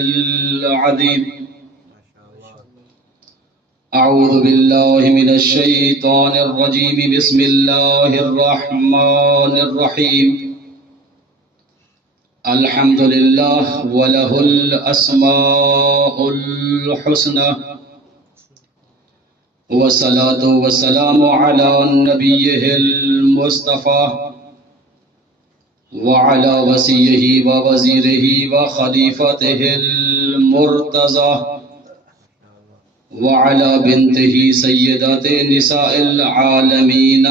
العظيم. أعوذ بالله من الشيطان الرجيم. بسم الله الرحمن الرحيم. الحمد لله وله الأسماء الحسنى والصلاة والسلام على نبيه المصطفى وعلى وصيه ووزيره وخليفته المرتضى وعلى بنته سيدات نساء العالمين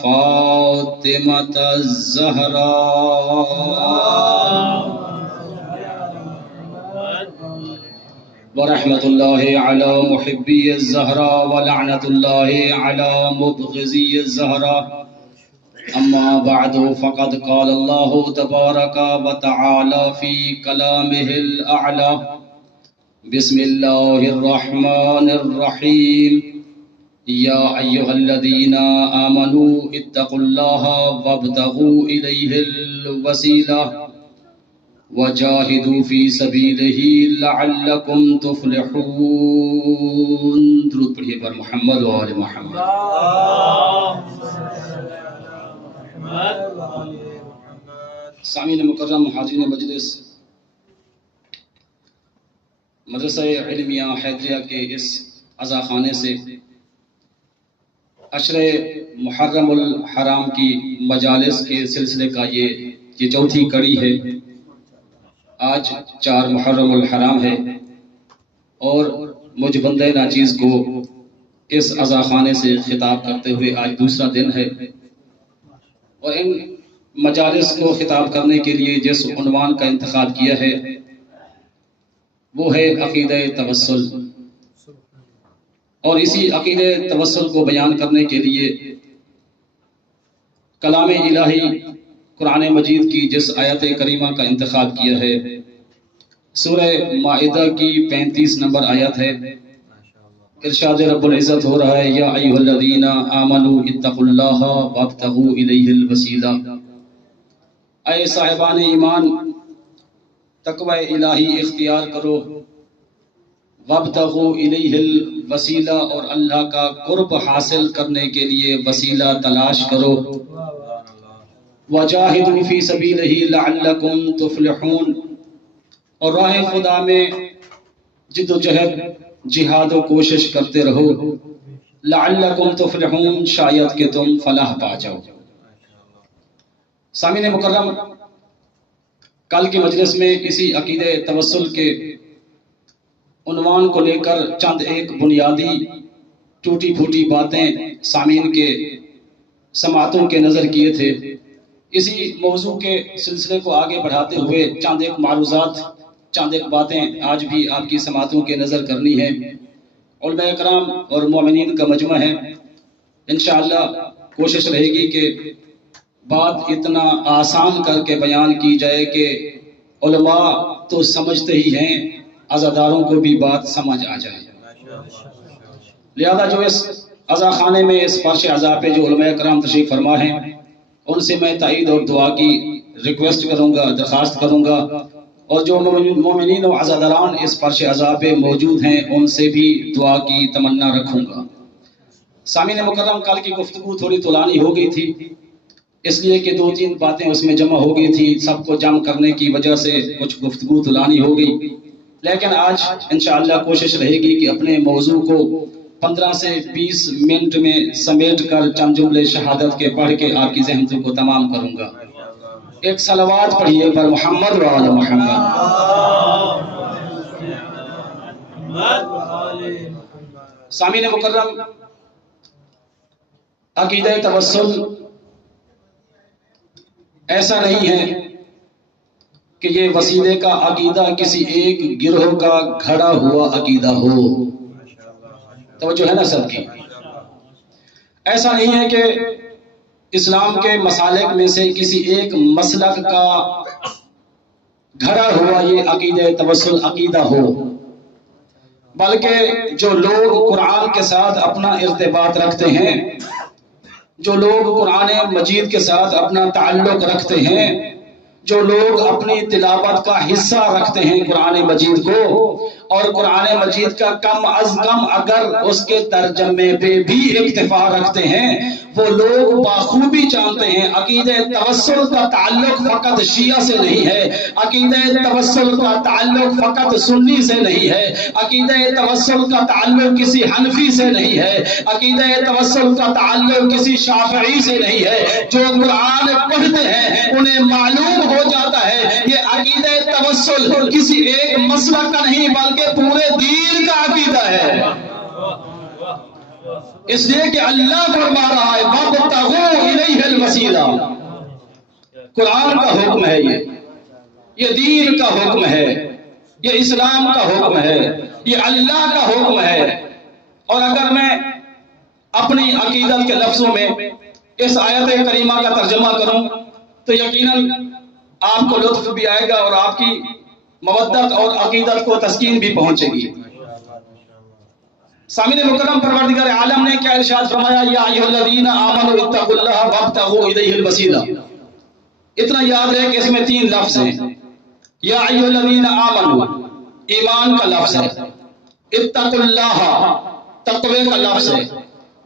فاطمة الزهراء ورحمة الله على محبي الزهراء ولعنة الله على مبغضي الزهراء. أما بعد فقد قال الله تبارك وتعالى في كلامه الأعلى. بسم الله الرحمن الرحيم. يا أيها الذين آمنوا اتقوا الله وابتغوا إليه الوسيلة وجاهدوا في سبيله لعلكم تفلحون. درود پڑھیے پر محمد و آل محمد. سامعین مکرم، حاضرین مجلس، مدرسہ علمیہ حیدریہ کے اس عزا خانے سے عشر محرم الحرام کی مجالس کے سلسلے کا یہ چوتھی کڑی ہے. آج 4 محرم الحرام ہے اور مجھ بندہ ناچیز کو اس عزا خانے سے خطاب کرتے ہوئے آج دوسرا دن ہے، اور ان مجالس کو خطاب کرنے کے لیے جس عنوان کا انتخاب کیا ہے وہ ہے عقیدہ توسل. اور اسی عقیدہ توسل کو بیان کرنے کے لیے کلام الہی قرآن مجید کی جس آیت کریمہ کا انتخاب کیا ہے سورہ مائدہ کی 35 نمبر آیت ہے. ارشاد رب العزت ہو رہا ہے: یا ایھا الذین آمنوا اتقوا اللہ وابتغوا الیہ الوسیلہ. اے صاحبان ایمان، تقوی الہی اختیار کرو، وابتغوا الیہ الوسیلہ، اور اللہ کا قرب حاصل کرنے کے لیے وسیلہ تلاش کرو، وجاہدوا فی سبیلہ لعلکم تفلحون، اور راہ خدا میں جد و جہد، جہاد و کوشش کرتے رہو، لعلکم تفلحون، شاید کہ تم فلاح پا جاؤ. سامعین مکرم، کل کی مجلس میں اسی عقیدہ توسل کے عنوان کو لے کر چند ایک بنیادی ٹوٹی پھوٹی باتیں سامعین کے سماعتوں کے نظر کیے تھے. اسی موضوع کے سلسلے کو آگے بڑھاتے ہوئے چند ایک معروضات، چند ایک باتیں آج بھی آپ کی سماعتوں کے نظر کرنی ہے. علماء اکرام اور مومنین کا مجمع ہے، انشاءاللہ کوشش رہے گی کہ بات اتنا آسان کر کے بیان کی جائے کہ علماء تو سمجھتے ہی ہیں، عزاداروں کو بھی بات سمجھ آ جائے. لہذا جو اس عزا خانے میں اس فرش عزا پہ جو علماء کرام تشریف فرما ہیں ان سے میں تائید اور دعا کی ریکویسٹ کروں گا، درخواست کروں گا، اور جو مومنین و عزاداران اس فرش عزا پہ موجود ہیں ان سے بھی دعا کی تمنا رکھوں گا. سامعین مکرم، کل کی گفتگو تھوڑی طولانی ہو گئی تھی، اس لیے کہ 2-3 باتیں اس میں جمع ہو گئی تھی، سب کو جمع کرنے کی وجہ سے کچھ گفتگو طولانی ہو گئی. لیکن آج انشاءاللہ کوشش رہے گی کہ اپنے موضوع کو 15 سے 20 منٹ میں سمیٹ کر چند جملے شہادت کے پڑھ کے آپ کی ذہنوں کو تمام کروں گا. ایک صلوات پڑھیے پر محمد و آل محمد. سامعین مکرم، عقیدہ توسل ایسا نہیں ہے کہ یہ وسیلے کا عقیدہ کسی ایک گروہ کا گھڑا ہوا عقیدہ ہو. توجہ ہے نا سب کی؟ ایسا نہیں ہے کہ اسلام کے مسالک میں سے کسی ایک مسلک کا گھڑا ہوا یہ عقیدہ توسل عقیدہ ہو، بلکہ جو لوگ قرآن کے ساتھ اپنا ارتباط رکھتے ہیں، جو لوگ قرآن مجید کے ساتھ اپنا تعلق رکھتے ہیں، جو لوگ اپنی تلاوت کا حصہ رکھتے ہیں قرآن مجید کو، اور قرآن مجید کا کم از کم اگر اس کے ترجمے پہ بھی اکتفا رکھتے ہیں، وہ لوگ بخوبی جانتے ہیں عقیدہ توسل کا تعلق فقط شیعہ سے نہیں ہے، عقیدہ توسل کا تعلق فقط سنی سے نہیں ہے، عقیدہ توسل کا تعلق کسی حنفی سے نہیں ہے، عقیدہ توسل کا تعلق کسی شافعی سے نہیں ہے۔ جو قرآن پڑھتے ہیں انہیں معلوم ہو جاتا ہے یہ عقیدہ توسل کسی ایک مسلک کا نہیں بلکہ پورے دین کا عقیدہ ہے، اس لیے کہ اللہ فرما رہا ہے وَابْتَغُوا إِلَيْهِ الْوَسِيلَةَ۔ قرآن کا حکم ہے، یہ دین کا حکم ہے، یہ اسلام کا حکم ہے، یہ اللہ کا حکم ہے۔ اور اگر میں اپنی عقیدت کے لفظوں میں اس آیت کریمہ کا ترجمہ کروں تو یقیناً آپ کو لطف بھی آئے گا اور آپ کی مودت اور عقیدت کو تسکین بھی پہنچے گی۔ سامعین مکرم، پروردگار عالم نے کیا ارشاد فرمایا؟ یا ایھا الذین آمنوا اتقوا اللہ وابتغوا الیہ الوسیلہ۔ اتنا یاد رہے کہ اس میں 3 لفظ ہیں۔ یا ایھا الذین آمنوا ایمان کا لفظ ہے، اتقوا اللہ تقوی کا لفظ ہے،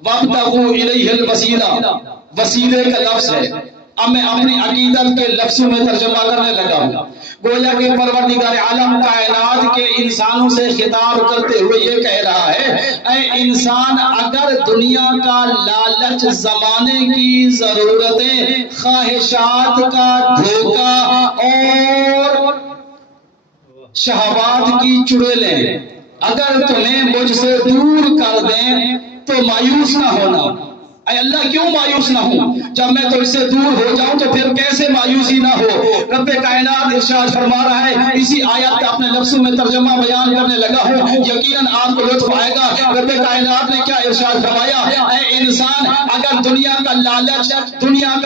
وابتغوا الیہ الوسیلہ وسیلے کا لفظ ہے۔ اب میں اپنی عقیدت کے لفظوں میں ترجمہ کرنے لگا ہوں۔ گویا کہ پروردگار عالم کائنات کے انسانوں سے خطاب کرتے ہوئے یہ کہہ رہا ہے، اے انسان، اگر دنیا کا لالچ، زمانے کی ضرورتیں، خواہشات کا دھوکہ اور شہوات کی چڑیلیں اگر تمہیں مجھ سے دور کر دیں تو مایوس نہ ہونا۔ اے اللہ، کیوں مایوس نہ ہوں؟ جب میں تجھ سے دور ہو جاؤں تو پھر کیسے مایوسی نہ ہو؟ رب کائنات ارشاد فرما رہا ہے، اسی آیت کے اپنے لفظوں میں ترجمہ بیان کرنے لگا ہوں، یقیناً آپ کو لطف آئے گا۔ رب کائنات نے کیا ارشاد فرمایا؟ اے انسان، اگر دنیا کا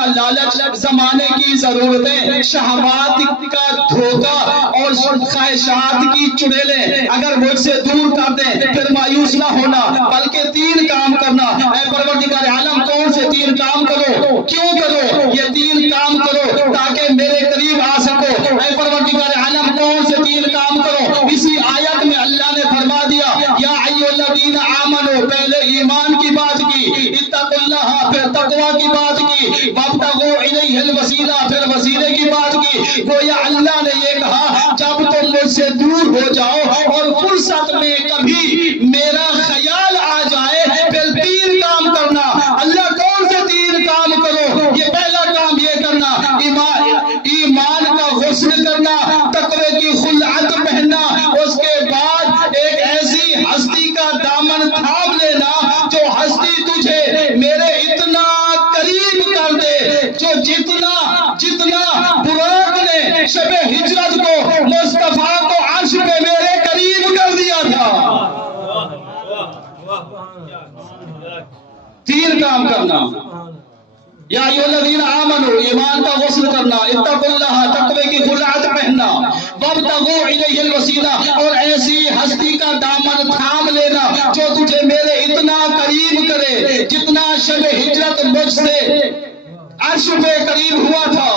لالچ، زمانے کی ضرورتیں، شہوات کا دھوکہ اور خواہشات کی چڑیلیں اگر مجھ سے دور کر دیں پھر مایوس نہ ہونا، بلکہ 3 کام کرنا۔ اے پروردگار عالم، کون سے 3 کام کرو؟ کیوں کرو؟ یہ 3 کام کرو تاکہ میرے قریب آ سکو۔ اے پروردگار عالم، کون سے 3 کام کرو؟ اسی آیت میں اللہ نے فرما دیا، یا ایھا الذین آمنوا، پہلے ایمان کی بات کی، اتقوا اللہ پھر تقوی کی بات کی، وابتغوا الیہ الوسیلہ پھر وسیلے کی بات کی۔ گویا اللہ نے یہ کہا، جب تم مجھ سے دور ہو جاؤ اور فرصت میں کبھی میرا خیال آ جائے پھر 3 کام کرنا۔ اللہ، کون سے 3 کام کرو؟ یہ پہلا کام یہ کرنا، ایمان کا غسل کرنا، تقوی کی خلعت پہننا، اس کے بعد ایک ایسی ہستی کا دامن تھام لینا جو ہستی تجھے میرے اتنا قریب کر دے، جو جتنا براق نے شب ہجرت کو مصطفیٰ کو عرش پہ میرے قریب کر دیا تھا۔ 3 کام کرنا، یا ایھا الذین آمنوا ایمان کا غسل کرنا، اتقوا اللہ تقوی کی خلعت پہننا، وابتغوا الیہ الوسیلہ اور ایسی ہستی کا دامن تھام لینا جو تجھے میرے اتنا قریب کرے جتنا شب ہجرت مجھ سے عرش پہ قریب ہوا تھا۔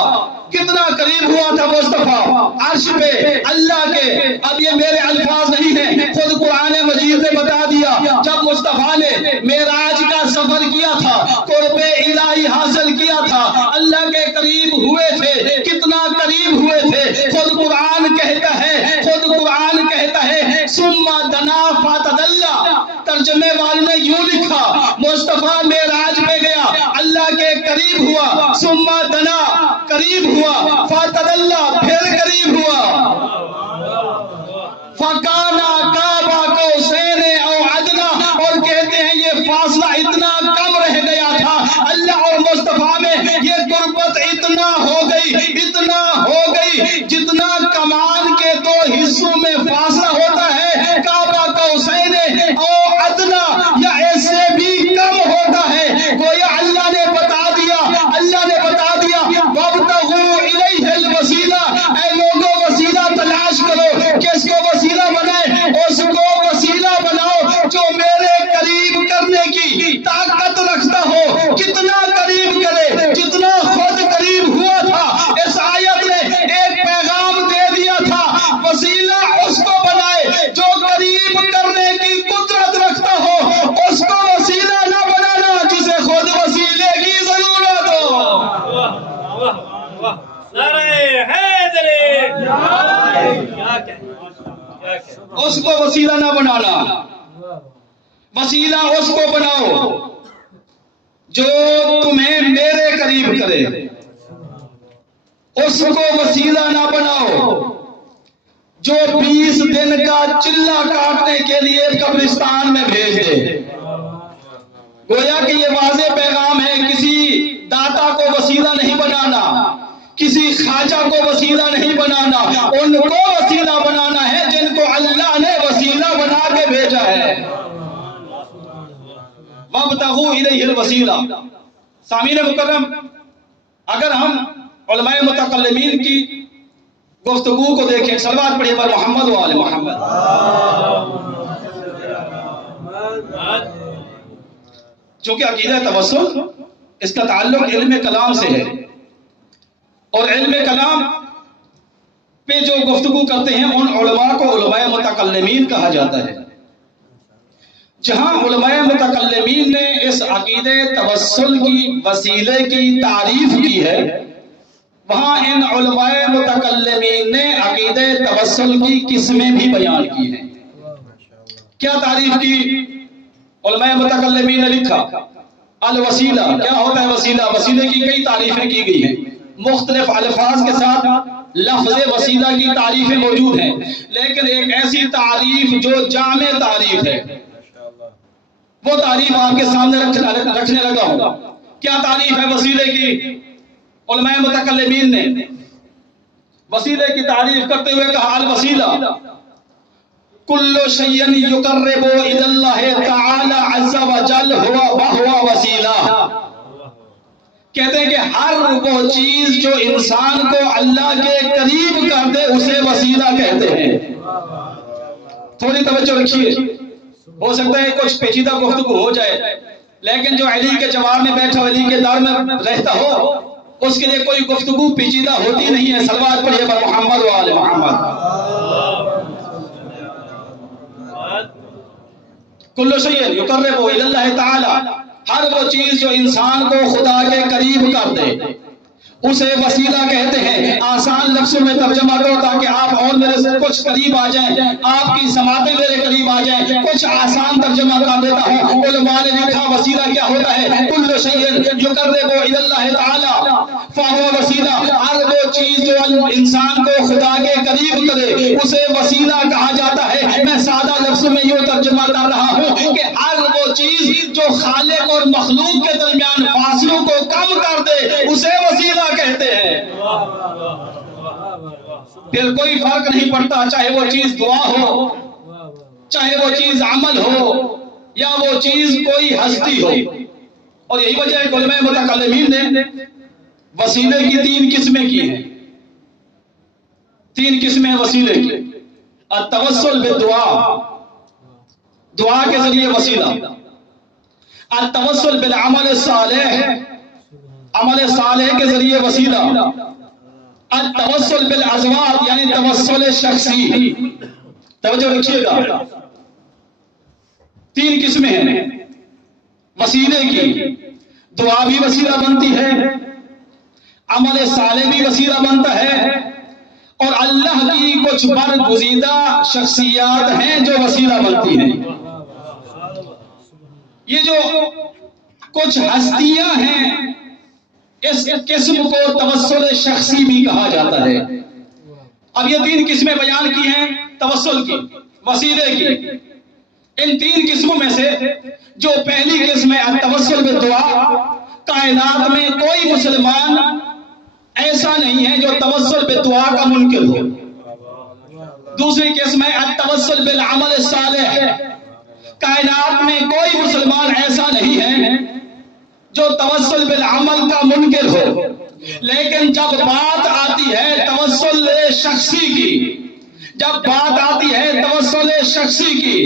کتنا قریب ہوا تھا مصطفیٰ عرش پہ اللہ کے؟ اب یہ میرے الفاظ نہیں ہیں، خود قرآن مجید نے بتا دیا۔ جب مصطفیٰ نے معراج کا سفر کیا تھا، قرب الہی حاصل کیا تھا، اللہ کے قریب ہوئے تھے، کتنا قریب ہوئے تھے؟ خود قرآن کہتا ہے ثم دنا فتدلی۔ ترجمے والوں نے یوں لکھا، مصطفیٰ معراج پہ گیا، اللہ کے قریب ہوا، ثم دنا قریب ہوا، فتدلی پھر قریب ہوا، فکانا قاب قوسین او ادنی، اور کہتے ہیں یہ فاصلہ اتنا کم رہ گیا تھا، اللہ اور مصطفیٰ میں یہ قربت اتنا ہو گئی جتنا کمان کے 2 حصوں میں فاصلہ ہوتا ہے، قاب قوسین او ادنی، یا ایسے بھی کم ہوتا ہے۔ گویا اللہ نے بتا دیا وابتغوا الیہ الوسیلہ، اے لوگوں وسیلہ تلاش کرو۔ کس کو وسیلہ بنائے؟ اس کو وسیلہ بناؤ جو میرے قریب کرنے کی طاقت رکھتا ہو۔ کتنا قریب کرے؟ جتنا خود قریب ہوا تھا۔ اس آیت نے اس کو وسیلہ نہ بنانا، وسیلہ اس کو بناؤ جو تمہیں میرے قریب کرے، اس کو وسیلہ نہ بناؤ جو 20 دن کا چلہ کاٹنے کے لیے قبرستان میں بھیج دے۔ گویا کہ یہ واضح پیغام ہے، کسی داتا کو وسیلہ نہیں بنانا، کسی خواجہ کو وسیلہ نہیں بنانا، ان کو وسیلہ بنانا ہے جن کو اللہ نے وسیلہ بنا کے بھیجا ہے۔ وَابْتَغُوا إِلَيْهِ الْوَسِيلَةَ۔ سامعین مکرم، اگر ہم علماء متکلمین کی گفتگو کو دیکھیں، صلوات پڑھیے پر محمد و آل محمد۔ چونکہ عقیدہ توسل اس کا تعلق علم کلام سے ہے، اور علم کلام پہ جو گفتگو کرتے ہیں ان علماء کو علماء متکلمین کہا جاتا ہے۔ جہاں علماء متکلمین نے اس عقیدہ توسل کی وسیلے کی تعریف کی ہے، وہاں ان علماء متکلمین نے عقیدہ توسل کی قسمیں بھی بیان کی ہیں۔ کیا تعریف کی؟ علماء متکلمین نے لکھا الوسیلہ، کیا ہوتا ہے وسیلہ؟ وسیلے کی کئی تعریفیں کی گئی ہیں، مختلف الفاظ کے ساتھ لفظ وسیلہ کی تعریفیں موجود ہیں، لیکن ایک ایسی تعریف جو جامع تعریف ہے، وہ تعریف آپ کے سامنے رکھنے لگا ہوں۔ کیا تعریف ہے وسیلے کی؟ علماء متکلمین نے وسیلے کی تعریف کرتے ہوئے کہا الوسیلہ کل شیء یقرب الی اللہ تعالی عز وجل ہوا وسیلہ۔ کہتے ہیں کہ ہر وہ چیز جو انسان کو اللہ کے قریب کر دے اسے وسیلہ کہتے ہیں۔ تھوڑی توجہ رکھیے، ہو سکتا ہے کچھ پیچیدہ گفتگو ہو جائے، لیکن جو علی کے جوار میں بیٹھا ہو، علی کے دار میں رہتا ہو، اس کے لیے کوئی گفتگو پیچیدہ ہوتی نہیں ہے۔ صلوات پڑھیے پر محمد و آل محمد۔ کل شیء یقرب الی اللہ تعالی، ہر وہ چیز جو انسان کو خدا کے قریب کر دے اسے وسیلہ کہتے ہیں۔ آسان لفظوں میں ترجمہ کرو تاکہ آپ اور میرے سے کچھ قریب آ جائیں، آپ کی سماعتیں میرے قریب آ جائیں۔ کچھ آسان ترجمہ کر دیتا ہوں۔ علماء نے لکھا وسیلہ کیا ہوتا ہے؟ کل شیء یقرب الی اللہ تعالی فہو وسیلہ، ہر وہ چیز جو انسان کو خدا کے قریب کرے اسے وسیلہ کہا جاتا ہے۔ میں سادہ لفظوں میں یوں ترجمہ کر رہا ہوں کہ ہر وہ چیز جو خالق اور مخلوق کے درمیان فاصلوں کو کم کر دے اسے وسیلہ کہتے ہیں۔ پھر کوئی فرق نہیں پڑتا، چاہے وہ چیز دعا ہو، چاہے وہ چیز عمل ہو، یا وہ چیز کوئی ہستی ہو۔ اور یہی وجہ ہے کہ علماء متکلمین نے وسیلے کی 3 قسمیں کی ہیں۔ 3 قسمیں وسیلے کی: التوسل بالدعا، دعا کے ذریعے وسیلہ; التوسل بالعمل الصالح، عمل صالح کے ذریعے وسیلہ; التوسل بالازواج یعنی توسل شخصی۔ توجہ رکھیے گا، 3 قسمیں ہیں وسیلے کی۔ دعا بھی وسیلہ بنتی ہے، عمل صالح بھی وسیلہ بنتا ہے، اور اللہ کی کچھ برگزیدہ شخصیات ہیں جو وسیلہ بنتی ہیں۔ یہ جو کچھ ہستیاں ہیں اس قسم کو توسل شخصی بھی کہا جاتا ہے۔ اب یہ 3 قسمیں بیان کی ہیں توسل کی، وسیلے کی۔ ان 3 قسموں میں سے جو پہلی قسم ہے التوسل بالدعا، کائنات میں کوئی مسلمان ایسا نہیں ہے جو توسل بالدعا کا منکر ہو۔ دوسری قسم ہے التوسل بالعمل الصالح، کائنات میں کوئی مسلمان ایسا نہیں ہے جو توسل بالعمل کا منکر ہو۔ لیکن جب بات آتی ہے توسل شخصی کی، جب بات آتی ہے توسل شخصی کی،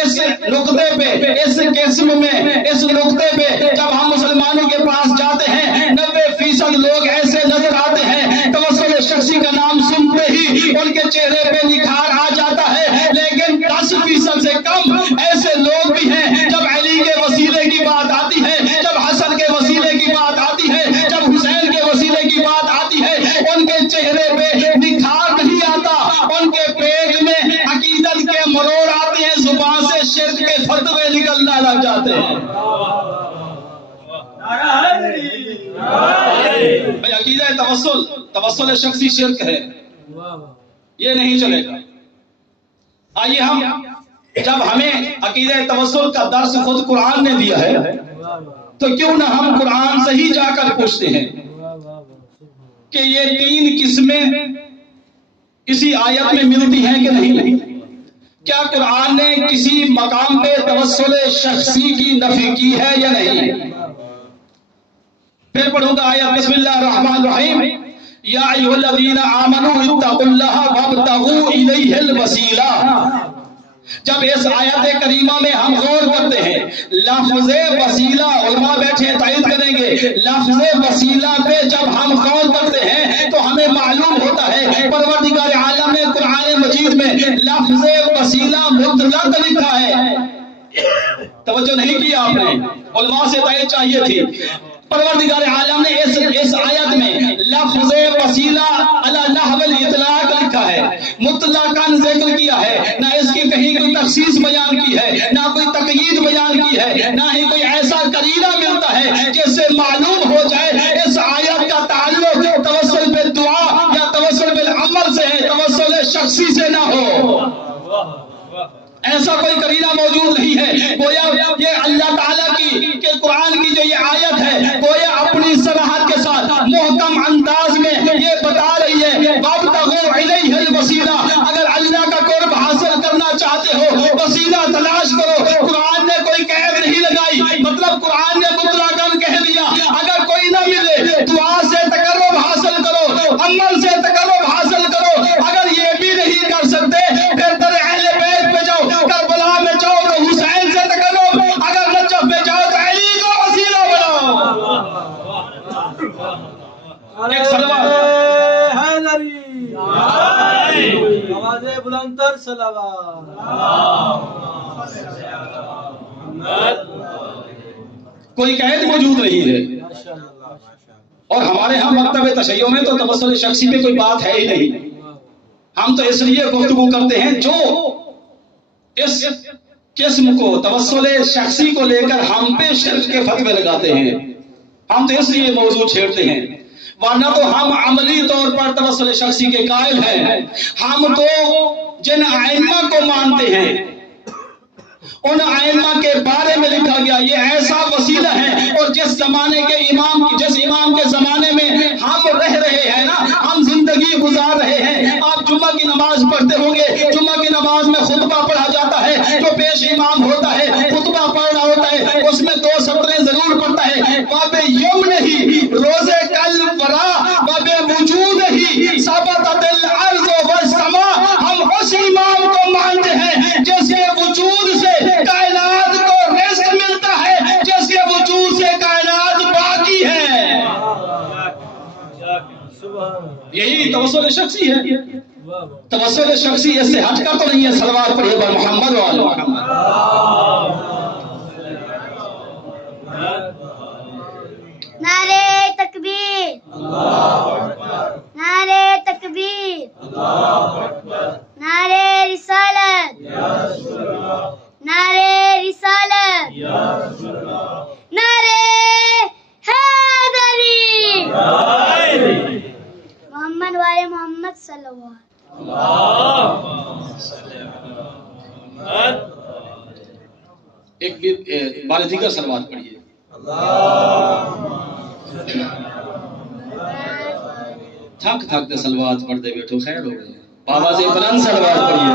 اس نقطے پہ، اس قسم میں، اس نقطے پہ جب ہم مسلمانوں کے پاس جاتے ہیں 90% لوگ ایسے نظر آتے ہیں توسل شخصی کا نام سنتے ہی ان کے چہرے پہ نکھار آ جاتا ہے، لیکن 10% سے کم ایسے لوگ بھی ہیں جب علی کے وسیلے کی بات آتی ہے، جب حسن کے وسیلے کی بات آتی ہے، جب حسین کے وسیلے کی بات آتی ہے، ان کے چہرے پہ نکھار نہیں آتا، ان کے پیٹ میں جاتے ہیں. بھائی عقیدہ توسل شخصی شرک ہے، یہ نہیں چلے گا. آئیے ہم جب ہمیں عقیدہ توسل کا درس خود قرآن نے دیا ہے تو کیوں نہ ہم قرآن سے ہی جا کر پوچھتے ہیں کہ یہ 3 قسمیں اسی آیت میں ملتی ہیں کہ نہیں. کیا قرآن نے کسی مقام پہ توسل شخصی کی نفی کی ہے یا نہیں؟ پھر پڑھوں گا آیت. بسم اللہ الرحمن الرحیم. یا ایھا الذین آمنوا اتقوا اللہ وابتغوا الیہ الوسیلہ. جب اس آیت کریمہ میں ہم غور کرتے ہیں، لفظ وسیلہ، علماء بیٹھے تائید کریں گے، لفظ وسیلہ پہ جب ہم غور کرتے ہیں تو ہمیں معلوم ہوتا ہے پروردگار عالم نے قرآن مجید میں لفظ وسیلہ مطلق لکھا ہے. توجہ نہیں کی آپ نے؟ علماء سے تائید چاہیے تھی. پروردگار عالم نے اس آیت میں لفظ وسیلہ علی نحو الاطلاق لکھا ہے، مطلقاً ذکر کیا ہے. نہ اس کی کہیں کوئی تخصیص بیان کی ہے، نہ کوئی تقیید بیان کی ہے، نہ ہی کوئی ایسا قرینہ ملتا ہے جس سے معلوم ہو جائے اس آیت کا تعلق توسل بالدعا یا توسل بالعمل سے ہے، توسل شخصی سے نہ ہو. ایسا کوئی قرینہ موجود نہیں ہے. گویا یہ اللہ تعالیٰ کی کہ قرآن کی جو یہ آیت ہے گویا اپنی صراحت کے ساتھ محکم انداز میں یہ بتا رہی ہے وابتغوا الیہ الوسیلہ. اگر اللہ کا قرب حاصل کرنا چاہتے ہو وسیلہ تلاش کرو. قرآن نے کوئی قید نہیں لگائی، مطلب قرآن نے مطلقاً کہہ دیا اگر کوئی نہ ملے دعا سے تقرب حاصل کرو، عمل سے تقرب حاصل کرو. اگر یہ بھی نہیں کر سکتے پھر در اہل بیت پہ جاؤ، کربلا میں جاؤ تو حسین سے تقرب، اگر نجف میں جاؤ تو علی کو وسیلہ بناؤ. ایک سلوات حیدری آواز بلند تر صلوات. کوئی قید موجود نہیں ہے. اور ہمارے ہم مکتب تشیع میں تو توسل شخصی پہ کوئی بات ہے ہی نہیں. ہم تو اس لیے گفتگو کرتے ہیں جو اس قسم کو توسل شخصی کو لے کر ہم پہ شرک کے فتوے لگاتے ہیں، ہم تو اس لیے موضوع چھیڑتے ہیں. ورنہ تو ہم عملی طور پر توسل شخصی کے قائل ہیں. ہم تو جن ائمہ کو مانتے ہیں ان ائمہ کے بارے میں لکھا گیا یہ ایسا وسیلہ ہے. اور جس زمانے کے جس امام کے زمانے میں ہم رہ رہے ہیں نا، ہم زندگی گزار رہے ہیں. آپ جمعہ کی نماز پڑھتے ہوں گے، جمعہ کی نماز میں خطبہ پڑھا جاتا ہے، جو پیش امام ہوتا ہے خطبہ پڑھ رہا ہوتا ہے، اس میں 2 سطریں ضرور پڑھتا ہے. باب یوم نہیں روزے کل ورا باب وجود ہی ثبتت الارض والسماء. ہم اس امام کو مانتے ہیں جس کے وجود سے کائنات کو رزق ملتا ہے، جس کے وجود سے کائنات باقی ہے. یہی توسل شخصی ہے. توسل شخصی اس سے ہٹ کر تو نہیں ہے. صلوات پڑھیے بر محمد و آل محمد. نعرے تکبیر، نعرے تکبیر، نعرے رسالت، نعرے رسالت، نعرے حیدری. محمد والے محمد صلی اللہ علیہ. ایک بار دیگر صلوات پڑھیے. تھک تھک کے صلوات پڑھتے بیٹھو خیر ہو گئے. بابا سے بلند صلوات پڑھیے.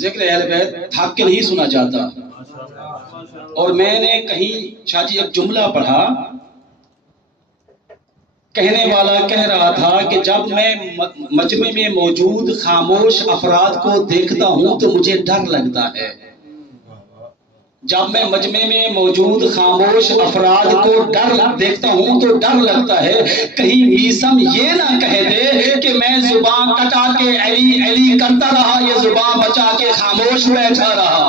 ذکر اہل بیت تھک کے نہیں سنا جاتا. اور میں نے کہیں شاہ جی ایک جملہ پڑھا، کہنے والا کہہ رہا تھا کہ جب میں مجمع میں موجود خاموش افراد کو دیکھتا ہوں تو مجھے ڈر لگتا ہے. جب میں مجمع میں موجود خاموش افراد کو دیکھتا ہوں تو ڈر لگتا ہے کہیں میسم یہ نہ کہہ دے کہ میں زبان کٹا کے علی علی کرتا رہا، یہ زبان بچا کے خاموش بیٹھا رہا.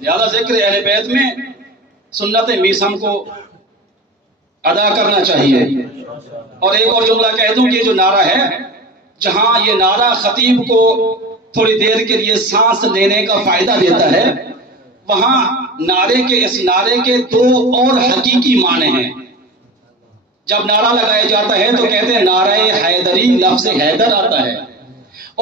لہذا ذکر اہل بیت میں سنت میسم کو ادا کرنا چاہیے۔ اور ایک اور جملہ کہہ دوں کہ یہ جو نعرہ ہے، جہاں یہ نعرہ خطیب کو تھوڑی دیر کے لیے سانس لینے کا فائدہ دیتا ہے، وہاں اس نعرے کے دو اور حقیقی معنی ہیں۔ جب نعرہ لگایا جاتا ہے تو کہتے ہیں نعرہ حیدری، لفظ حیدر آتا ہے،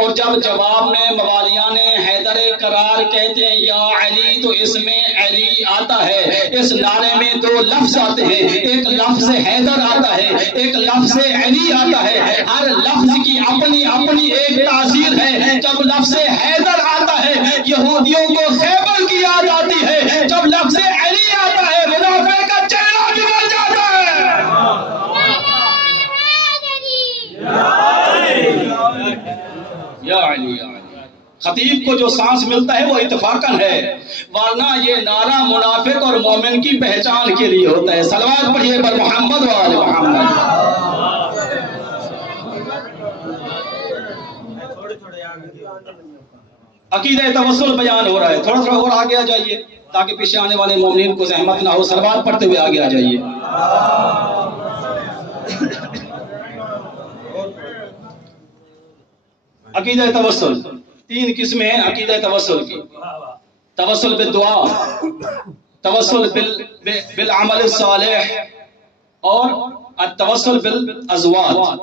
اور جب جواب میں موالیان حیدر قرار کہتے ہیں یا علی، تو اس میں علی آتا ہے۔ اس نعرے میں دو لفظ آتے ہیں، ایک لفظ حیدر آتا ہے، ایک لفظ علی آتا ہے۔ ہر لفظ کی اپنی اپنی ایک تاثیر ہے۔ جب لفظ حیدر آتا ہے یہودیوں کو خیبر کی یاد آتی ہے، جب لفظ علی آتا ہے منافق کا چہرہ بگڑ جاتا ہے۔ یا علی یا علی۔ خطیب کو جو سانس ملتا ہے وہ اتفاقاً ہے، ورنہ یہ نعرہ منافق اور مومن کی پہچان کے لیے ہوتا ہے۔ صلوات پڑھیے بر محمد و آل محمد۔ عقیدہ توسل بیان ہو رہا ہے، تھوڑا تھوڑا اور آگے آ جائیے تاکہ پیچھے آنے والے مومنین کو زحمت نہ ہو۔ صلوات پڑھتے ہوئے آگے آ جائیے۔ عقیدہ توسل تین قسمیں ہیں عقیدہ توسل کی: توسل بالدعا، توسل بالعمل الصالح، اور التوسل بالازواج۔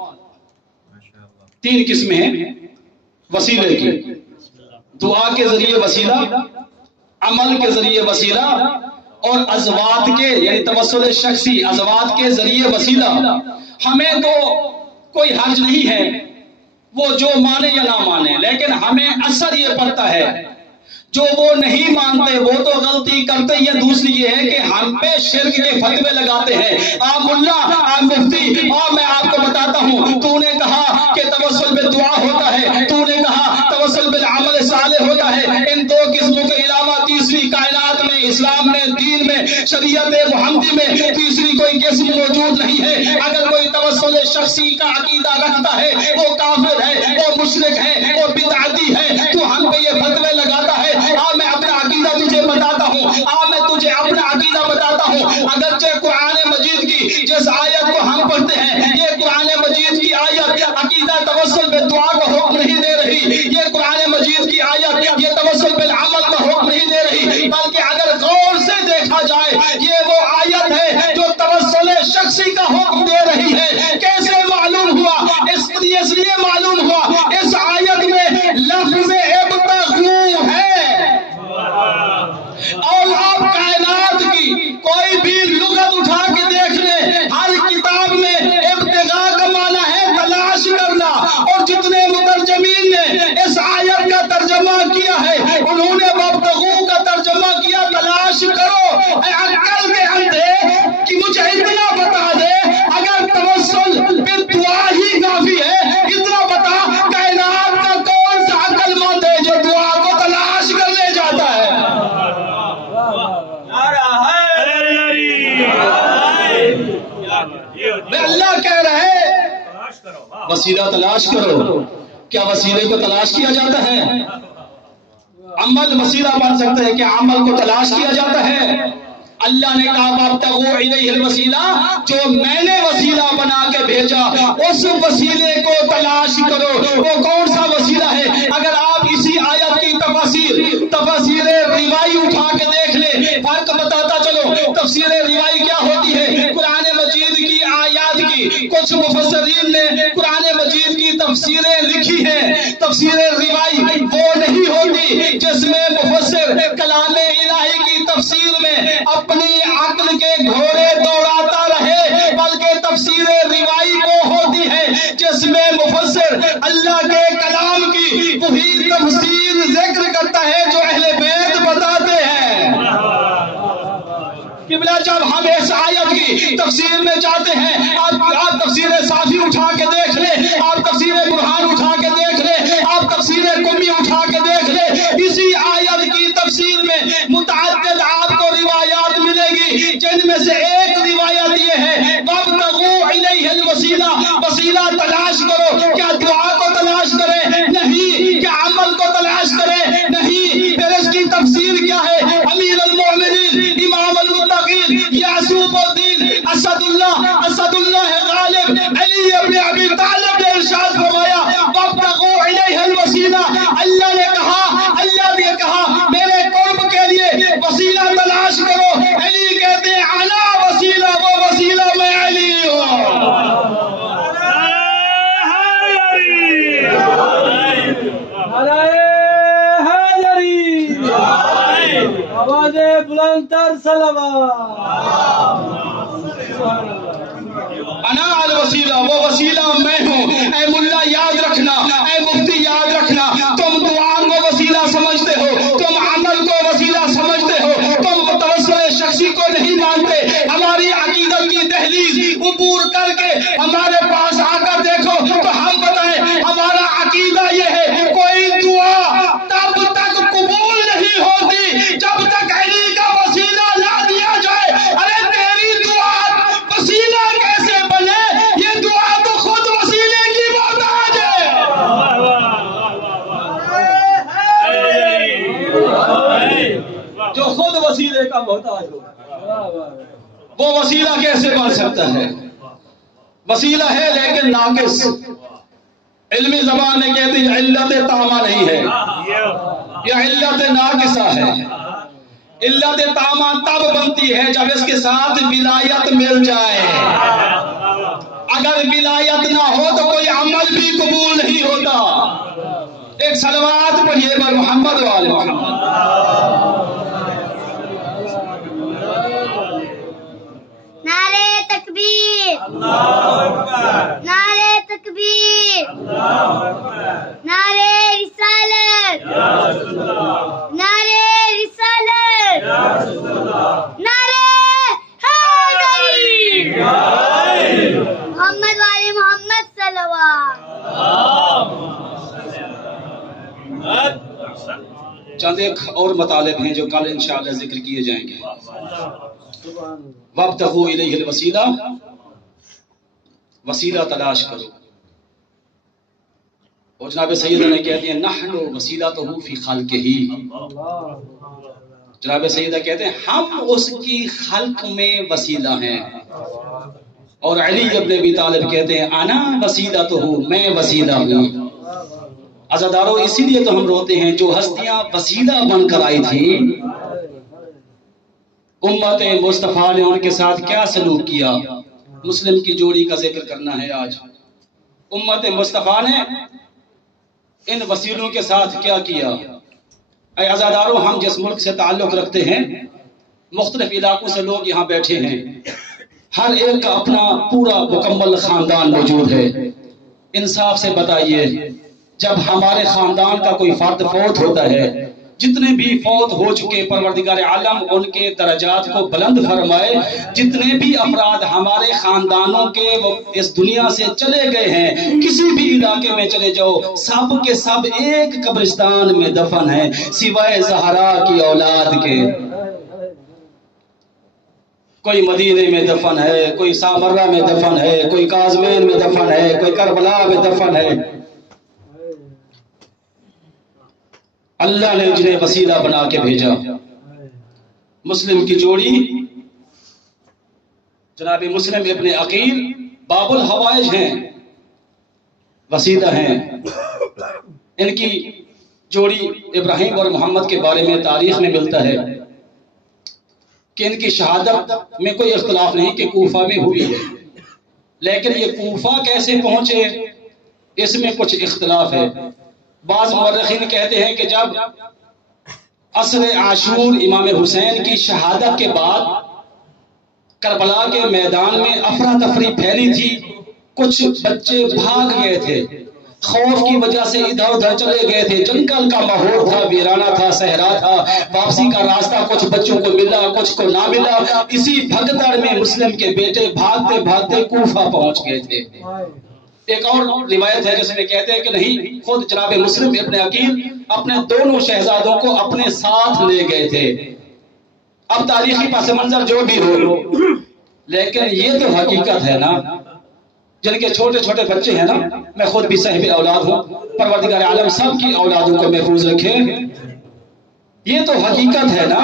تین قسمیں ہیں وسیلے کی: دعا کے ذریعے وسیلہ، عمل کے ذریعے وسیلہ، اور ازواج کے یعنی توسل شخصی ازواج کے ذریعے وسیلہ۔ ہمیں تو کوئی حرج نہیں ہے وہ جو مانے یا نہ مانے، لیکن ہمیں اثر یہ پڑتا ہے جو وہ نہیں مانتے وہ تو غلطی کرتے ہی ہیں۔ دوسری یہ ہے کہ ہم پہ شرک کے فتوے لگاتے ہیں۔ ملا، مفتی، میں آپ کو بتاتا ہوں، تو نے کہا کہ توسل بالدعا ہوتا ہے، تو نے کہا توسل بالعمل صالح ہوتا ہے۔ ان دو قسموں کے علاوہ تیسری کائنات میں، اسلام میں، دین میں، شریعت محمدی میں تیسری کوئی قسم موجود نہیں ہے۔ اگر کوئی توسل شخصی کا عقیدہ رکھتا ہے وہ کافر ہے، وہ مشرک ہے، وہ بدعتی ہے، تو ہم پہ یہ فتوے لگاتا ہے۔ میں اپنا عقیدہ تجھے بتاتا ہوں، میں تجھے اپنا عقیدہ بتاتا ہوں۔ اگرچہ قرآن مجید کی جس آیت کو ہم پڑھتے ہیں، یہ قرآن مجید کی آیت عقیدہ توسل بالدعا کو حکم نہیں دے رہی، یہ قرآن مجید کی آیت یہ توسل بالعمل کا حکم نہیں دے رہی، بلکہ اگر غور سے دیکھا جائے یہ وہ آیت ہے جو توسل شخصی کا حکم دے رہی ہے۔ کیسے معلوم ہوا؟ اس لیے معلوم ہوا اس آیت میں لفظ ابتغوا ہے، اور آپ کائنات کی کوئی بھی لغت اٹھا کے دیکھ لیں، ہر کتاب میں ابتغاء کا معنی ہے تلاش کرنا، اور جتنے مترجمین نے اس آیت کا ترجمہ کیا ہے انہوں نے وابتغوا کا ترجمہ کیا تلاش کرو۔ اے عقل کے اندھے کہ مجھے اتنا بتا دے، اگر توسل بالدعا ہی کافی ہے، اتنا بتا کائنات کا کون سا عقل مند ہے جو دعا کو تلاش کرنے جاتا ہے؟ اللہ کہہ رہے وسیلہ تلاش کرو۔ کیا وسیلے کو تلاش کیا جاتا ہے؟ عمل وسیلہ بن سکتا ہے، کیا عمل کو تلاش کیا جاتا ہے؟ اللہ نے کہا وابتغوا الیہ الوسیلہ، جو میں نے وسیلہ بنا کے بھیجا اس وسیلے کو تلاش کرو۔ وہ کون سا وسیلہ ہے؟ اگر آپ اسی آیت کی تفسیر روائی اٹھا کے دیکھ لیں، فرق بتاتا چلو۔ تفسیر روائی کیا ہوتی ہے؟ قرآن مجید کی آیات کی کچھ مفسرین نے قرآن مجید کی تفسیریں لکھی ہیں۔ تفسیر روائی وہ نہیں ہوتی جس میں مفسر کلام الہی کی تفسیر میں اپنی عقل کے گھوڑے دوڑاتا رہے، بلکہ تفسیر روائی وہ ہوتی ہے جس میں مفسر اللہ کے کلام کی وہی تفسیر ذکر کرتا ہے جو اہل بیت بتاتے ہیں۔ قبلہ جب ہم اس آیت کی تفسیر میں جاتے ہیں، آپ تفسیر صافی اٹھا کے دیکھ لیں، آپ تفسیر برہان اٹھا کے دیکھ لیں، آپ تفسیر قمی اٹھا کے دیکھ لیں، اسی آیت کی تفسیر میں متعدد آپ کو روایات ملے گی، جن میں سے ایک روایت یہ ہے وابتغوا الیہ الوسیلہ، وسیلہ تلاش کرو۔ کیا دعا کو تلاش کریں؟ نہیں۔ کیا عمل کو تلاش کریں؟ نہیں۔ پھر اس کی تفسیر کیا ہے؟ امیر المؤمنین، امام المتقین، یعصوب الدین اسد اللہ انا الوسیلہ، وہ وسیلہ میں ہوں۔ اے ملا یاد رکھنا، اے مفتی یاد رکھنا، تم دعا کو وسیلہ سمجھتے ہو، تم عمل کو وسیلہ سمجھتے ہو، تم توسل شخصی کو نہیں مانتے۔ ہماری عقیدت کی دہلیز عبور کر کے ہمارے پاس آ کر دیکھو تو ہم بتائیں ہمارا عقیدہ یہ ہے کوئی دعا تب تک قبول نہیں ہوتی جب تک علی کا وسیلہ لا دیا جائے۔ ارے تیری دعا وسیلہ کیسے بنے؟ یہ دعا تو خود وسیلے کی محتاج ہے۔ جو خود وسیلے کا محتاج ہو وہ وسیلہ کیسے بن سکتا ہے؟ وسیلہ ہے لیکن ناقص۔ علمی زبان میں کہتے ہیں علت تامہ نہیں ہے، یہ علت ناقصہ ہے۔ علت تامہ تب بنتی ہے جب اس کے ساتھ ولایت مل جائے۔ اگر ولایت نہ ہو تو کوئی عمل بھی قبول نہیں ہوتا۔ ایک صلوات پڑھیے بر محمد و آل محمد۔ نعرے تکبیر، نعرے تکبیر، نعرے رسالت، نعرے رسالت، نعرے حیدری، محمد والے محمد صلوات۔ چند ایک اور مطالب ہیں جو کل انشاءاللہ ذکر کیے جائیں گے۔ وابتغوا الیہ الوسیلہ، وسیلہ تلاش کرو۔ اور جناب سیدہ نے کہتے ہیں نحن وسیلتہ فی خلقہ، جناب سیدہ کہتے ہیں ہم اس کی خلق میں وسیلہ ہیں۔ اور علی ابن ابی طالب کہتے ہیں انا وسیلتہ، میں وسیلہ ہوں۔ عزادارو اسی لیے تو ہم روتے ہیں جو ہستیاں وسیلہ بن کر آئی تھی، امت مصطفیٰ نے ان کے ساتھ کیا سلوک کیا؟ مسلم کی جوڑی کا ذکر کرنا ہے آج۔ امت مصطفیٰ نے ان وسیلوں کے ساتھ کیا کیا؟ اے عزادارو ہم جس ملک سے تعلق رکھتے ہیں، مختلف علاقوں سے لوگ یہاں بیٹھے ہیں، ہر ایک کا اپنا پورا مکمل خاندان موجود ہے۔ انصاف سے بتائیے جب ہمارے خاندان کا کوئی فرد فوت ہوتا ہے، جتنے بھی فوت ہو چکے پروردگار عالم ان کے درجات کو بلند فرمائے، جتنے بھی افراد ہمارے خاندانوں کے وہ اس دنیا سے چلے گئے ہیں، کسی بھی علاقے میں چلے جاؤ سب کے سب ایک قبرستان میں دفن ہیں سوائے زہرا کی اولاد کے۔ کوئی مدینے میں دفن ہے، کوئی سامرہ میں دفن ہے، کوئی کاظمین میں دفن ہے، کوئی کربلا میں دفن ہے۔ اللہ نے جنہیں وسیلہ بنا کے بھیجا۔ مسلم کی جوڑی جناب مسلم ابن عقیل باب الحوائج ہیں، وسیلہ ہیں۔ ان کی جوڑی ابراہیم اور محمد کے بارے میں تاریخ میں ملتا ہے کہ ان کی شہادت میں کوئی اختلاف نہیں کہ کوفہ میں ہوئی ہے، لیکن یہ کوفہ کیسے پہنچے اس میں کچھ اختلاف ہے۔ بعض مورخین کہتے ہیں کہ جب عصر عاشور امام حسین کی شہادت کے بعد کربلا کے میدان میں افراتفری پھیلی تھی، کچھ بچے بھاگ گئے تھے، خوف کی وجہ سے ادھر ادھر چلے گئے تھے، جنگل کا ماحول تھا، ویرانہ تھا، صحرا تھا، واپسی کا راستہ کچھ بچوں کو ملا کچھ کو نہ ملا۔ اسی بھگدڑ میں مسلم کے بیٹے بھاگتے بھاگتے کوفہ پہنچ گئے تھے۔ ایک اور روایت ہے جس میں کہتے ہیں کہ نہیں، خود جناب مسلم ابن عقیل اپنے دونوں شہزادوں کو اپنے ساتھ لے گئے تھے۔ اب تاریخی پس منظر جو بھی ہو، لیکن یہ تو حقیقت ہے نا، جن کے چھوٹے چھوٹے بچے ہیں نا، میں خود بھی صاحب اولاد ہوں، پروردگار عالم سب کی اولادوں کو محفوظ رکھے۔ یہ تو حقیقت ہے نا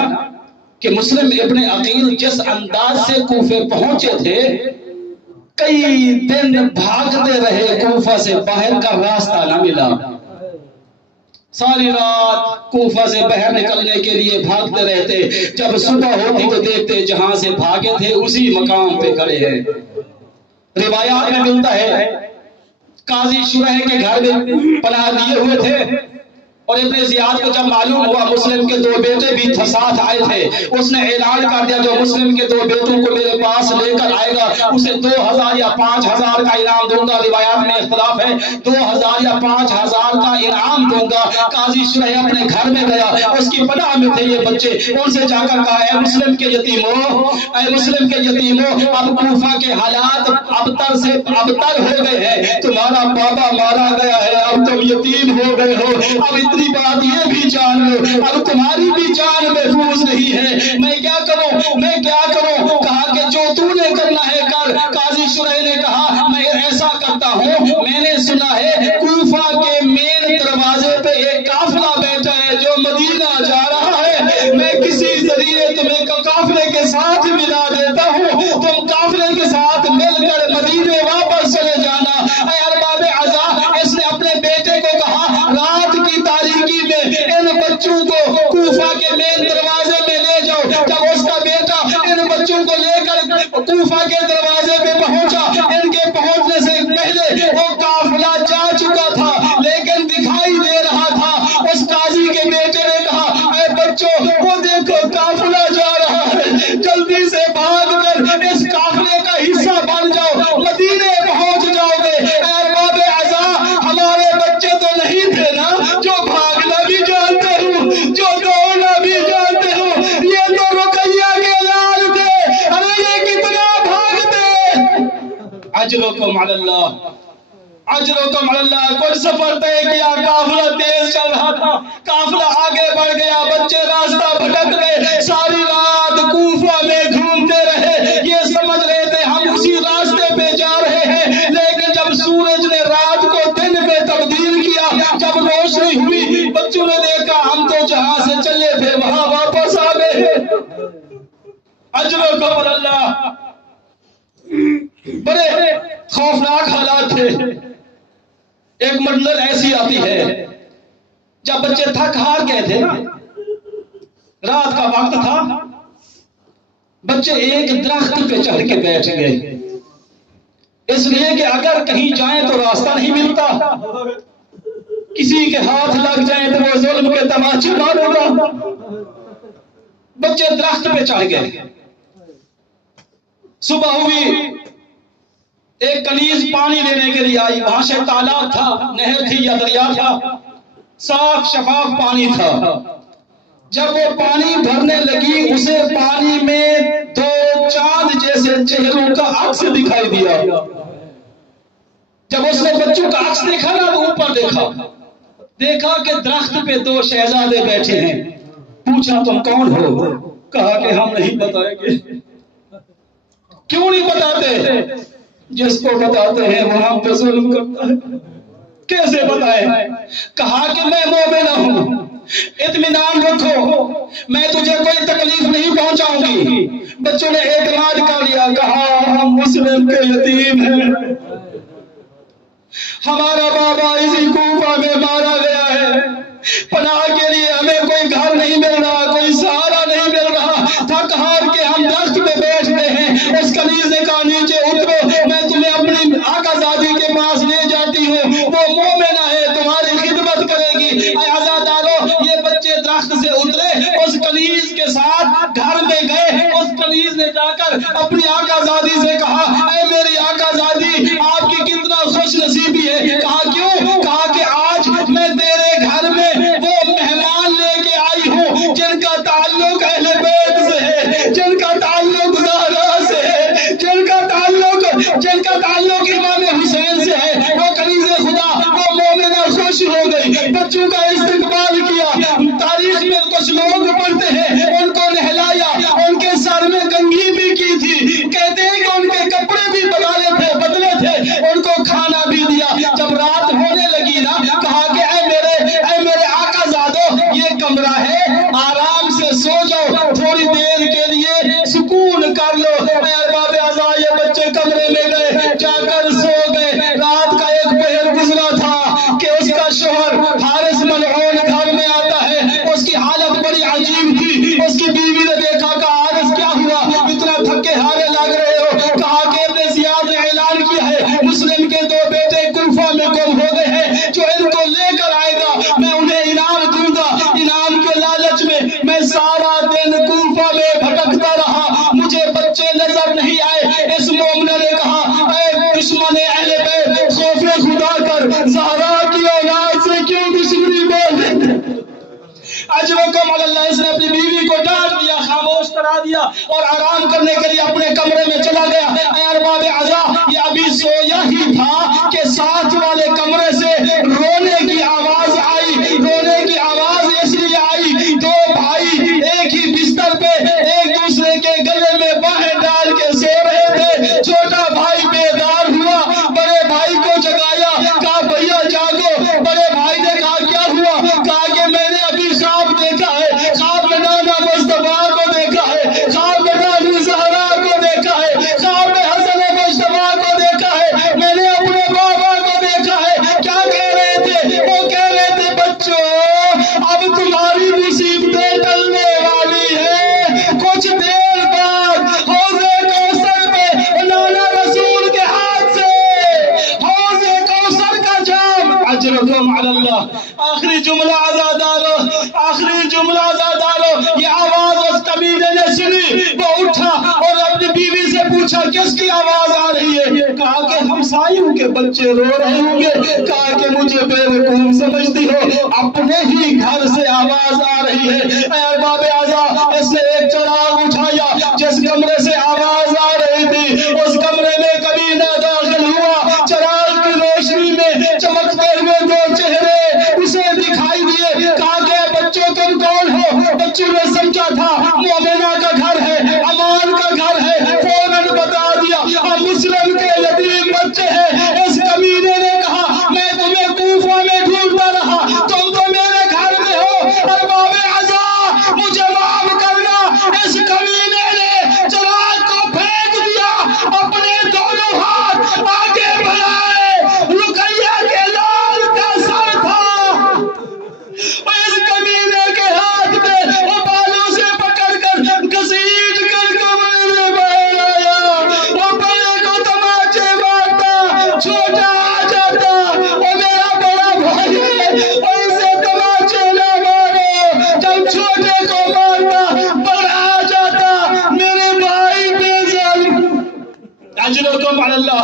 کہ مسلم ابن عقیل جس انداز سے کوفے پہنچے تھے، کئی دن بھاگتے رہے، کوفہ سے باہر کا راستہ نہ ملا، ساری رات کوفہ سے باہر نکلنے کے لیے بھاگتے رہتے، جب صبح ہوتی تو دیکھتے جہاں سے بھاگے تھے اسی مقام پہ کھڑے ہیں۔ روایات میں ملتا ہے قاضی شرح کے گھر میں پناہ لیے ہوئے تھے، اور ابن زیاد کو جب معلوم ہوا مسلم کے 2 بیٹے بھی ساتھ آئے تھے، اس نے اعلان کر دیا جو مسلم کے 2 بیٹوں کو میرے پاس لے کر آئے گا اسے 2000 یا 5000 کا انعام دوں گا۔ روایات میں اختلاف ہے، 2000 یا 5000 کا انعام دوں گا۔ قاضی شرح اپنے گھر میں گیا، اس کی پناہ میں تھے یہ بچے، ان سے جا کر کہا اے مسلم کے یتیموں، اے مسلم کے یتیموں، اب کوفہ کے حالات ابتر سے ابتر ہو گئے ہیں، تمہارا بابا مارا گیا ہے، اب تم یتیم ہو گئے ہو، اب اتنی بات یہ بھی جان لو اب تمہاری بھی جان محفوظ نہیں ہے، میں کیا کروں، میں کیا کروں؟ کہا کہ جو تو نے کرنا ہے کر۔ قاضی شرح نے کہا میں ایسا کرتا ہوں، میں نے سنا ہے کوفہ کے مین دروازے پہ ایک قافلہ بیٹھا ہے جو مدینہ جا رہا ہے، میں کسی ذریعے تمہیں قافلے کے ساتھ ملا دیتا ہوں، تم قافلے کے ساتھ مل کر مدینے واپس چلے جانا۔ اے ارباب عزا، اس نے اپنے بیٹے کو کہا رات کی تاریکی میں ان بچوں کو کوفہ کے مین دروازے میں لے جاؤ۔ جب اس کا بیٹا ان بچوں کو لے کر کوفہ کے دروازے پہ پہنچا، ان کے پہنچنے سے پہلے وہ قافلہ جا چکا تھا لیکن دکھائی دے رہا تھا۔ اس قاضی کے بیٹے نے کہا اے بچوں، وہ دیکھو قافلہ جا رہا ہے، جلدی سے بھاگ کر اس قافلے کا حصہ بن جاؤ، مدینے پہنچ جاؤ گے۔ اے ارباب عزا، ہمارے بچے تو نہیں تھے نا جو بھاگنا بھی جانتے ہوں، جو دوڑنا بھی جانتے ہوں، یہ تو رقیہ کے لال تھے، ارے یہ کتنا بھاگتے۔ اجرکم علی اللہ، اجرکم علی اللہ۔ کوئی سفر طے کیا، قافلہ تیز چل رہا تھا، قافلہ آگے بڑھ گیا، بچے راستہ بھٹک گئے، ساری رات کوفہ میں گھومتے رہے، یہ سمجھ رہے تھے ہم اسی راستے پہ جا رہے ہیں، لیکن جب سورج نے رات کو دن میں تبدیل کیا، جب روشنی ہوئی، بچوں نے دیکھا ہم تو جہاں سے چلے تھے وہاں واپس آ گئے۔ اجرکم علی اللہ۔ بڑے خوفناک حالات تھے۔ ایک منظر ایسی آتی ہے جب بچے تھک ہار گئے تھے، رات کا وقت تھا، بچے ایک درخت پہ چڑھ کے بیٹھ گئے، اس لیے کہ اگر کہیں جائیں تو راستہ نہیں ملتا، کسی کے ہاتھ لگ جائیں تو وہ ظلم کے تماچے مارے گا۔ بچے درخت پہ چڑھ گئے، صبح ہوئی، ایک کنیز پانی لینے کے لیے آئی، وہاں سے تالاب تھا، نہر تھی یا دریا تھا، صاف شفاف پانی تھا۔ جب وہ پانی بھرنے لگی، اسے پانی میں 2 چاند جیسے چہروں کا عکس دکھائی دیا۔ جب اس نے بچوں کا عکس دیکھا نا تو اوپر دیکھا کہ درخت پہ 2 شہزادے بیٹھے ہیں۔ پوچھا تم کون ہو؟ کہا کہ ہم نہیں بتائیں گے۔ کیوں نہیں بتاتے؟ جس کو بتاتے ہیں وہ ہم پہ ظلم کرتا ہے، کیسے بتائیں؟ کہا کہ میں مومنہ ہوں، اطمینان رکھو، میں تجھے کوئی تکلیف نہیں پہنچاؤں گی۔ بچوں نے اعتماد کر لیا، کہا ہم مسلم کے یتیم ہیں، ہمارا بابا اسی کوفہ میں مارا گیا ہے، پناہ کے لیے ہمیں کوئی گھر نہیں مل رہا، کوئی سہارا نہیں مل رہا، تھک ہار کے ہم درخت پہ بیٹھتے ہیں۔ اس کنیز نے کہا نیچے اترو، میں تمہیں اپنی آقا زادی کے پاس لے جاتی ہوں، وہ مومنہ ہے، تمہاری خدمت کرے گی۔ اے عزادارو، یہ بچے درخت سے اترے، اس کنیز کے ساتھ گھر میں گئے، اس کنیز نے جا کر اپنی آقا زادی سے کہا اے میری آقا زادی، آپ کی کتنا خوش نصیبی ہے۔ کہا کیوں؟ کہا کہ آج میں تیرے گھر میں وہ مہمان لے کے آئی ہوں جن کا تعلق اہل بیت سے ہے، جن کا تعلق زہرا سے ہے، جن کا تعلق امام حسین سے ہے۔ وہ کنیز خدا، وہ مومنہ خوش ہو گئی، بچوں کا استقبال کیا۔ تاریخ میں کچھ لوگ پڑھتے ہیں ان کو نہلایا، ان کے سر میں کنگھی بھی کی تھی، کہتے ہیں کہ ان کے کپڑے بھی بدلے تھے، ان کو کھانا بھی دیا۔ جب رات ہونے لگی نا، کہا کہ اے میرے آقا زادو، یہ کمرہ ہے، آرام سے سو جاؤ، تھوڑی دیر کے لیے سکون کر لو۔ اے ارباب عزا، یہ بچے کمرے میں گئے، جا کر سو گئے۔ رات کا ایک پہر گزرا تھا کہ اس کا شوہر حارث ملعون گھر میں آتا ہے، اس کی حالت بڑی عجیب تھی۔ اس کی بیوی نے دیکھا کہ حارث کیا ہوا، اتنا تھکے ہارے لگ رہے ہو؟ کہا کہ ابن زیاد نے اعلان کیا ہے مسلم کے 2 بیٹے کوفہ میں گم ہو گئے ہیں، جو ان کو لے کر آئے گا میں انہیں انعام اللہ اس نے اپنی بیوی کو ڈانٹ دیا، خاموش کرا دیا اور آرام کرنے کے لیے اپنے کمرے میں چلا گیا۔ اے ارباب عزا، یہ ابھی سویا ہی تھا کہ ساتھ والے کمرے سے رونے کی آواز آئی۔ رونے کی آواز اس لیے آئی، دو بھائی ایک ہی بستر پہ ایک دوسرے کے گلے میں باہیں ڈال کے سو رہے تھے۔ چھوٹا بھائی بیدار ہوا، بڑے بھائی کو جگایا، کہا بھیا جاگو۔ بڑے بھائی نے کہا کیا ہوا؟ کہا کہ میں نے ابھی خواب دیکھا ہے، خواب میں نانا مصطفیٰ کو دیکھا ہے، خواب میں نانی زہرا کو دیکھا ہے، خواب میں حسن مصطفیٰ کو دیکھا ہے، میں نے اپنے بابا کو دیکھا ہے۔ کیا کہہ رہے تھے؟ وہ کہہ رہے تھے بچوں اب تمہاری مصیبتیں ٹلنے والی ہیں، کچھ دیر بعد حوض کوثر پہ نانا رسول کے ہاتھ سے حوض کوثر کا جام۔ اجرکم علی اللہ۔ آخری جملہ عزادارو، آخری جملہ عزادارو، یہ آواز اس کمینے نے سنی، وہ اٹھا اور اپنی بیوی سے پوچھا کس کی آواز آ رہی ہے؟ کہا کہ ہمسایوں کے بچے رو رہے ہوں گے۔ کہا کہ مجھے بے وقوف سمجھتی ہو، اپنے ہی گھر سے آواز آ رہی ہے۔ اے ارباب اعضا، اس نے ایک چراغ اٹھایا، جس کمرے سے آواز آ رہی تھی اس کمرے میں کمینہ داخل ہوا۔ چراغ کی روشنی میں چمکتے ہوئے دو چہرے اسے دکھائی دیے۔ کہا کہ بچوں تم کون ہو؟ بچوں نے سمجھا تھا مومنہ کا گھر ہے، امان کا گھر ہے، فوراً بتا دیا ہم مسلم کے یتیم بچے ہیں۔ اس کمینے نے کہا میں تمہیں کوفہ میں ڈھونڈتا رہا، تم تو میرے گھر میں ہو۔ ارباب عزا مجھے معاف کرنا، اس کمینے نے چراغ کو پھینک دیا، اپنے دونوں ہاتھ آگے بڑھائے، رقیہ کے لال کا سر تھا، اس کمینے کے ہاتھ میں وہ بالوں سے پکڑ کر گھسیٹ کر کمرے میں باہر آیا۔ وہ بڑے کو تماچے مارتا، چھوٹا آ جاتا، وہ میرا بڑا بھائی ہے اور اسے تماچے نہ مارو۔ جب چھوٹے کو مارتا بڑا آ جاتا، میرے بھائی بے ظلم۔ اجرکم علی اللہ،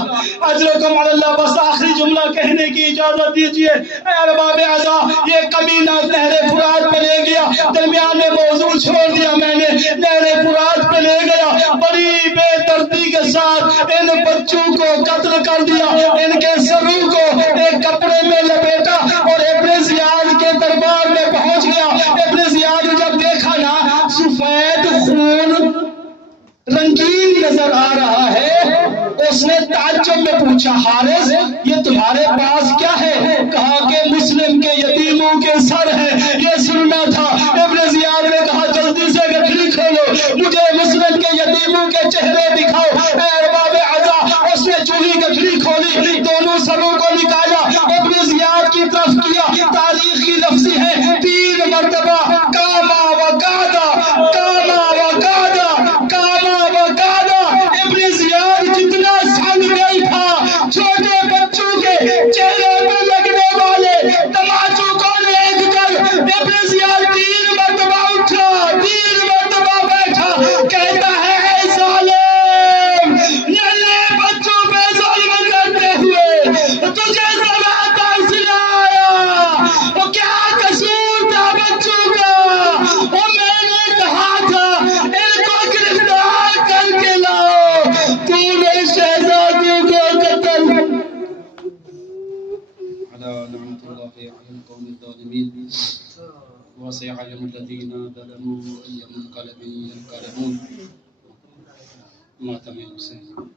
اجرکم علی اللہ۔ بس آخری جملہ کہنے کی اجازت دیجئے۔ اے ارباب اعضا، یہ کمینہ نہر فرات پہ لے گیا، درمیان میں موضوع چھوڑ دیا میں نے، نہر فرات پہ لے گیا، بڑی بے دردی کے ساتھ ان بچوں کو قتل کر دیا، ان کے سروں کو ایک کپڑے میں لپیٹا اور ابن زیاد کے دربار میں پہنچ گیا۔ ابن زیاد جب دیکھا نا سفید خون رنگین نظر آ رہا ہے، اس نے تعجب میں پوچھا حارث یہ تمہارے پاس کیا ہے؟ کہا کہ مسلم کے یتیموں کے سر ہیں، یہ سننا تھا۔ ابن زیاد نے کہا جلدی سے گٹھڑی کھولو، مجھے مسلم کے یتیموں کے چہرے دکھاؤ۔ اے ارباب عزا، اس نے چوہی گٹھڑی کھولی، دونوں سروں کو نکالا، ابن زیاد کی طرف کیا، تاریخ کی لفظی ہے 3 مرتبہ کاما وقادا، کاما وقادا، کاما وقادا۔ ابن زیاد جتنا سنگ گئی تھا چھوٹے بچوں کے چہرے پہ لگنے والے تماچوں کو دیکھ کر ابن زیاد 3 مرتبہ اٹھا، 3 مرتبہ بیٹھا، کہتا ہے اے ظالم، ننھے بچوں پہ ظلم کرتے ہوئے تجھے زبان ترس نہ آیا؟ وہ کیا قصور تھا بچوں کا؟ وہ میں نے کہا تھا ان کو گرفتار کر کے لاؤ، تو نے شہزادیوں کو قتل۔ على نعمة الله على القوم الظالمين وسيعلم الذين ظلموا أي منقلب ينقلبون. مات من حسين.